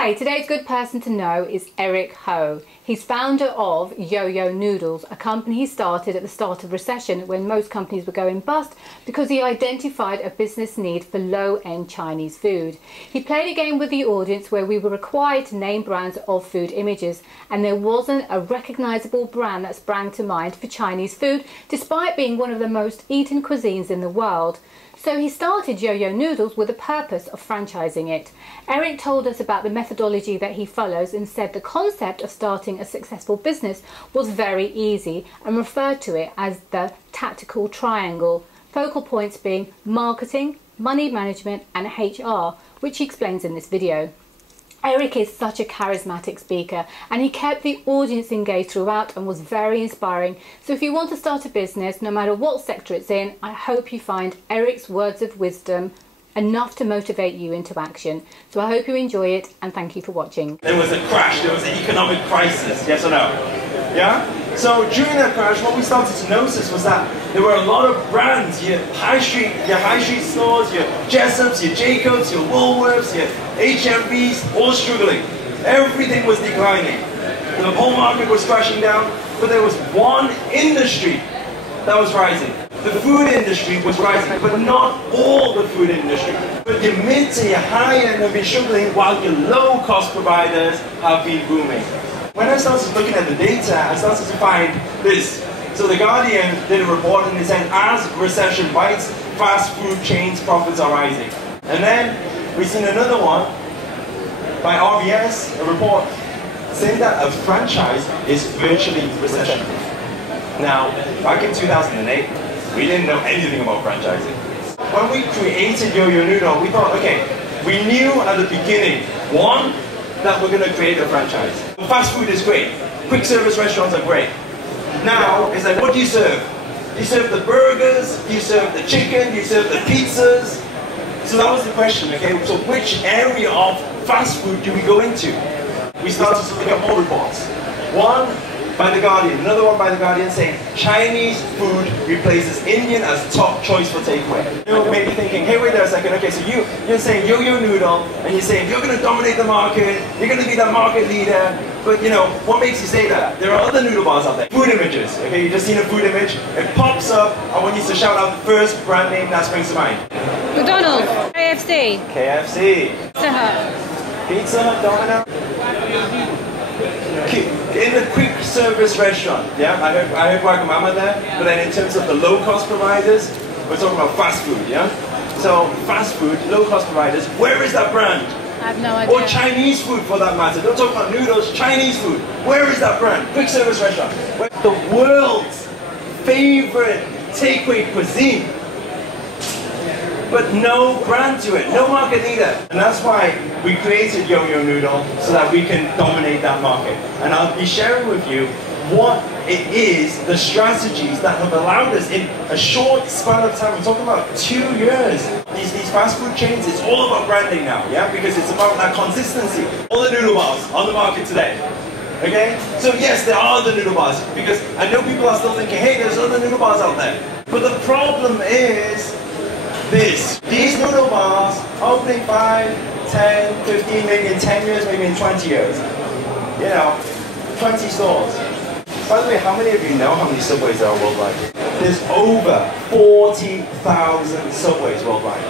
Hi, today's good person to know is Eric Ho. He's founder of YoYo Noodles, a company he started at the start of recession when most companies were going bust because he identified a business need for low-end Chinese food. He played a game with the audience where we were required to name brands of food images, and there wasn't a recognizable brand that sprang to mind for Chinese food despite being one of the most eaten cuisines in the world. So he started YoYo Noodles with the purpose of franchising it. Eric told us about the methodology that he follows and said the concept of starting a successful business was very easy and referred to it as the tactical triangle, focal points being marketing, money management and HR, which he explains in this video. Eric is such a charismatic speaker and he kept the audience engaged throughout and was very inspiring. So if you want to start a business, no matter what sector it's in, I hope you find Eric's words of wisdom enough to motivate you into action. So I hope you enjoy it and thank you for watching. There was a crash, there was an economic crisis, yes or no? Yeah? So during that crash, what we started to notice was that there were a lot of brands, your high street stores, your Jessop's, your Jacobs, your Woolworths, your HMVs, all struggling. Everything was declining. The whole market was crashing down, but there was one industry that was rising. The food industry was rising, but not all the food industry. But your mid to your high end have been struggling while your low cost providers have been booming. When I started looking at the data, I started to find this. So The Guardian did a report and they said, as recession bites, fast food chains profits are rising. And then we've seen another one by RBS, a report saying that a franchise is virtually recession. Now, back in 2008, we didn't know anything about franchising. When we created YoYo Noodle, we thought, okay, we knew at the beginning, one, that we're going to create a franchise. Fast food is great. Quick service restaurants are great. Now, it's like, what do you serve? You serve the burgers, you serve the chicken, you serve the pizzas. So that was the question, okay? So which area of fast food do we go into? We started to look at more reports. One by The Guardian, another one by The Guardian saying Chinese food replaces Indian as top choice for takeaway. You may be thinking, hey, wait there a second, okay, so you're saying YoYo Noodle, and you're saying you're going to dominate the market, you're going to be the market leader, but you know, what makes you say that? There are other noodle bars out there. Food images, okay, you just seen a food image, it pops up, I want you to shout out the first brand name that springs to mind. McDonald's, KFC, Pizza Hut, Pizza Hut, Domino. In the quick service restaurant, yeah, I heard Guacamama there, but then in terms of the low-cost providers, we're talking about fast food, yeah? So fast food, low-cost providers, where is that brand? I have no idea. Or Chinese food for that matter, don't talk about noodles, Chinese food, where is that brand? Quick service restaurant. The world's favorite takeaway cuisine, but no brand to it, no market leader. And that's why we created YoYo Noodle, so that we can dominate that market. And I'll be sharing with you what it is, the strategies that have allowed us in a short span of time, we're talking about 2 years. These fast food chains, it's all about branding now, yeah? Because it's about that consistency. All the noodle bars on the market today. Okay? So yes, there are other noodle bars, because I know people are still thinking, hey, there's other noodle bars out there. But the problem is these noodle bars opening 5, 10, 15, maybe in 10 years, maybe in 20 years. You know, 20 stores. By the way, how many of you know how many subways there are worldwide? There's over 40,000 subways worldwide.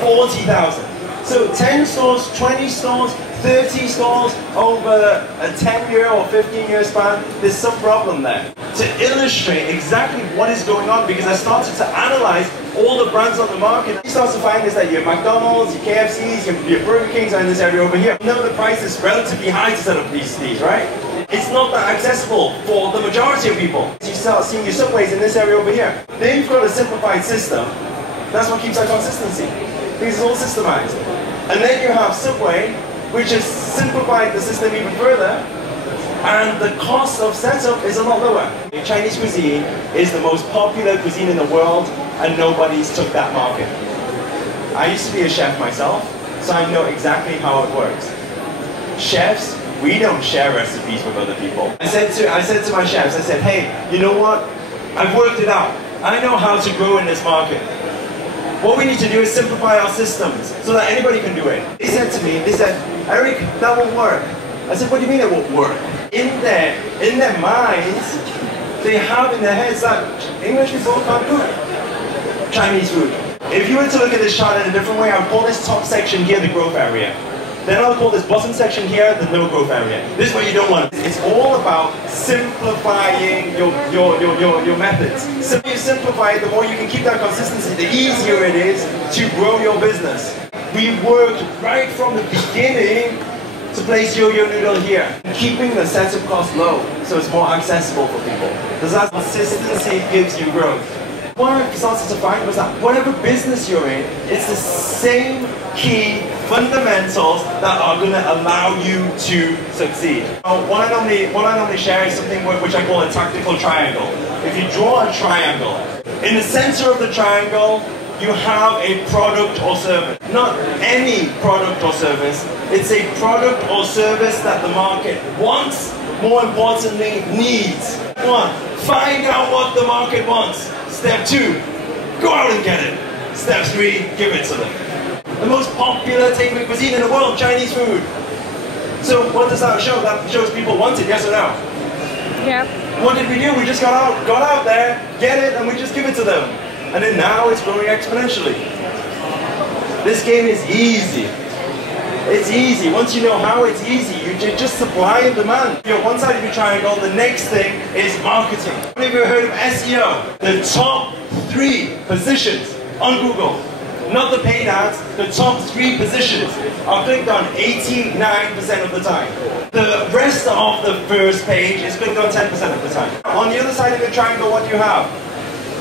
40,000. So 10 stores, 20 stores, 30 stores over a 10-year or 15-year span, there's some problem there. To illustrate exactly what is going on, because I started to analyze all the brands on the market, you start to find is that your McDonald's, your KFCs, your Burger Kings are in this area over here. You know the price is relatively high to set up these, right? It's not that accessible for the majority of people. You start seeing your subways in this area over here. Then you've got a simplified system. That's what keeps that consistency, because it's all systemized. And then you have Subway, which has simplified the system even further, and the cost of setup is a lot lower. Chinese cuisine is the most popular cuisine in the world, and nobody's took that market. I used to be a chef myself, so I know exactly how it works. Chefs, we don't share recipes with other people. I said to my chefs, I said, hey, you know what? I've worked it out. I know how to grow in this market. What we need to do is simplify our systems so that anybody can do it. They said to me, Eric, that won't work. I said, what do you mean it won't work? In their minds, they have in their heads that English people can't cook Chinese food. If you were to look at this chart in a different way, I would call this top section here the growth area. Then I'll call this bottom section here the no growth area. This is what you don't want. It's all about simplifying your methods. The more you simplify it, the more you can keep that consistency, the easier it is to grow your business. We worked right from the beginning to place YoYo Noodle here, keeping the setup cost low so it's more accessible for people. Because that consistency gives you growth. What I started to find was that whatever business you're in, it's the same key fundamentals that are going to allow you to succeed. What I normally share is something which I call a tactical triangle. If you draw a triangle, in the center of the triangle, you have a product or service. Not any product or service, it's a product or service that the market wants, more importantly, needs. 1, find out what the market wants. Step 2, go out and get it. Step 3, give it to them. The most popular takeaway cuisine in the world, Chinese food. So what does that show? That shows people want it, yes or no? Yeah. What did we do? We just got out there, get it, and we just give it to them. And then now it's growing exponentially. This game is easy. It's easy. Once you know how it's easy, you just supply and demand. You're one side of your triangle, the next thing is marketing. How many of you have heard of SEO? The top 3 positions on Google, not the paid ads, the top 3 positions are clicked on 89% of the time. The rest of the first page is clicked on 10% of the time. On the other side of the triangle, what do you have?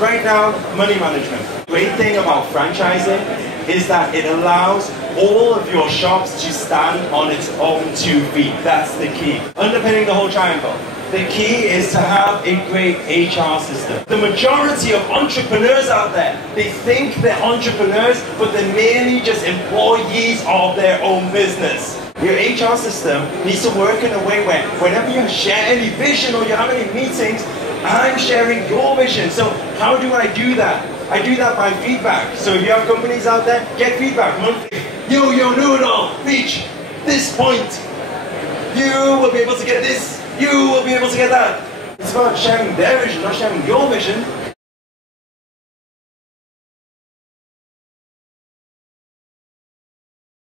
Right now, money management. The great thing about franchising is that it allows all of your shops to stand on its own 2 feet. That's the key. Underpinning the whole triangle. The key is to have a great HR system. The majority of entrepreneurs out there, they think they're entrepreneurs, but they're merely just employees of their own business. Your HR system needs to work in a way where whenever you share any vision or you have any meetings, I'm sharing your vision. So how do I do that? I do that by feedback. So if you have companies out there, get feedback monthly. YoYo Noodle, reach this point. You will be able to get this. You will be able to get that. It's about sharing their vision, not sharing your vision.